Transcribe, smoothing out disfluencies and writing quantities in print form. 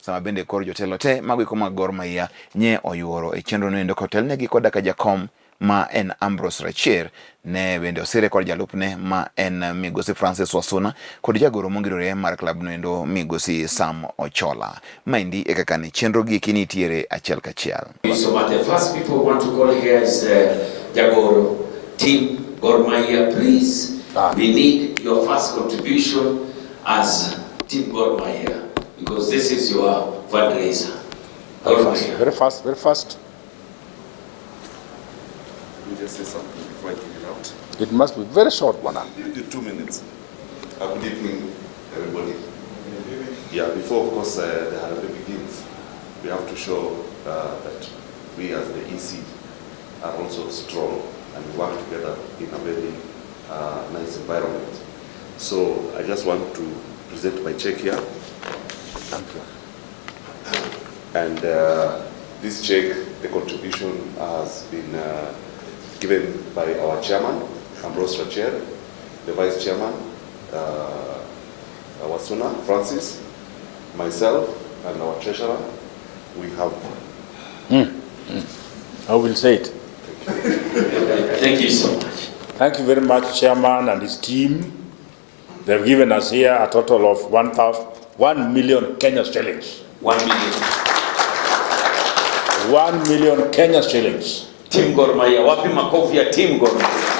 sama bende kor jotelo te magwiko mag Gor Mahia nye oyuoro e chenro no endo kotelnegi koda ka jakom ma en Ambrose Rachir ne bende osire kod jalupne ma en Migosi Francis Wasuna kod jagoro mongirore mar klab no endo Migosi Sam Ochola. Maendi e kaka ni chenro giki nitiere achiel kachiel. So but the first people want to call here is Jagoro team Gor Mahia, please. We need your first contribution as team Gor Mahia because this is your fundraiser. Very fast, very fast. You just say something before I give it out. It must be very short one. You do 2 minutes. Good evening, everybody. Yeah, before of course the holiday begins, we have to show that we as the EC are also strong and work together in a very nice environment. So I just want to present my check here. Thank you. And this check, the contribution has been given by our chairman, Ambrose Rachir, the vice chairman, Wasuna Francis, myself, and our treasurer. We have. I will say it. Thank you so much. Thank you very much, Chairman and his team. They've given us here a total of 1 million Kenya shillings. 1 million. 1 million Kenya shillings. Team Gor Mahia. Wapi makofi ya team Gor Mahia.